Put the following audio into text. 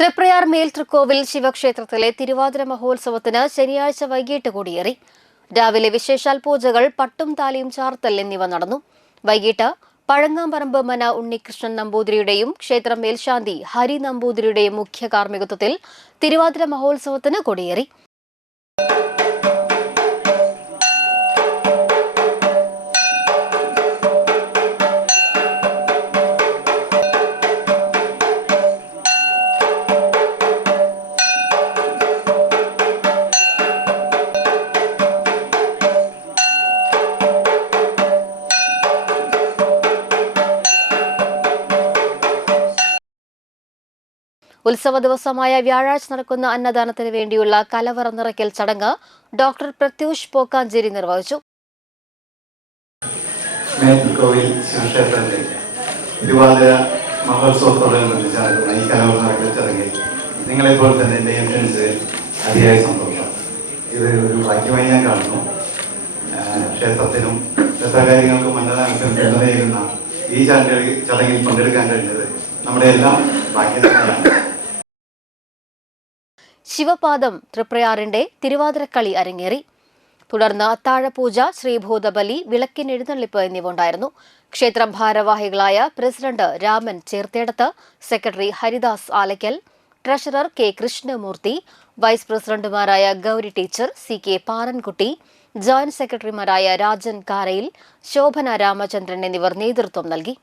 തൃപ്രയാർ മേൽതൃക്കോവിൽ ശിവക്ഷേത്രത്തിലെ തിരുവാതിര മഹോത്സവത്തിന് ശനിയാഴ്ച വൈകിട്ട് കൊടിയേറി. രാവിലെ വിശേഷാൽ പൂജകൾ, പട്ടും താലിയും ചാർത്തൽ എന്നിവ നടന്നു. വൈകിട്ട് പഴങ്ങാമ്പറമ്പ് മന ഉണ്ണികൃഷ്ണൻ നമ്പൂതിരിയുടെയും ക്ഷേത്രം മേൽശാന്തി ഹരി നമ്പൂതിരിയുടെയും മുഖ്യ കാർമ്മികത്വത്തിൽ തിരുവാതിര മഹോത്സവത്തിന് കൊടിയേറി. ഉത്സവ ദിവസമായ വ്യാഴാഴ്ച നടക്കുന്ന അന്നദാനത്തിന് വേണ്ടിയുള്ള കലവറ നിറയ്ക്കൽ ചടങ്ങ് ഡോക്ടർ പ്രത്യൂഷ് പോക്കാഞ്ചേരി നിർവഹിച്ചു. തിരുവാതിര മഹോത്സവത്തോടനുബന്ധിച്ച് നടക്കുന്ന ഈ കലവറ നിറയ്ക്കൽ ചടങ്ങിൽ നിങ്ങളെപ്പോലെ തന്നെ എൻ്റെ എൻട്രൻസ് അതിയായ സന്തോഷം. ഇത് ഒരു ഭാഗ്യമായി ഞാൻ കാണുന്നു. ക്ഷേത്രത്തിനും ക്ഷേത്രകാര്യങ്ങൾക്കും അന്നദാനത്തിനും പിന്തുണയേകുന്ന ഈ ചടങ്ങിൽ പങ്കെടുക്കാൻ കഴിഞ്ഞത് നമ്മുടെ എല്ലാം ഭാഗ്യം തന്നെയാണ്. ശിവപാദം തൃപ്രയാറിന്റെ തിരുവാതിരക്കളി അരങ്ങേറി. തുടർന്ന് അത്താഴപൂജ, ശ്രീഭൂതബലി, വിളക്കിനെഴുന്നള്ളിപ്പ് എന്നിവ ഉണ്ടായിരുന്നു. ക്ഷേത്രം ഭാരവാഹികളായ president Raman Chertheadath, secretary Haridas Alaykkal, treasurer K Krishnamoorthy, vice പ്രസിഡന്റുമാരായ Gouri teacher, C K Parankutty, joint സെക്രട്ടറിമാരായ രാജൻ കാരയിൽ, ശോഭന രാമചന്ദ്രൻ എന്നിവർ നേതൃത്വം നൽകി.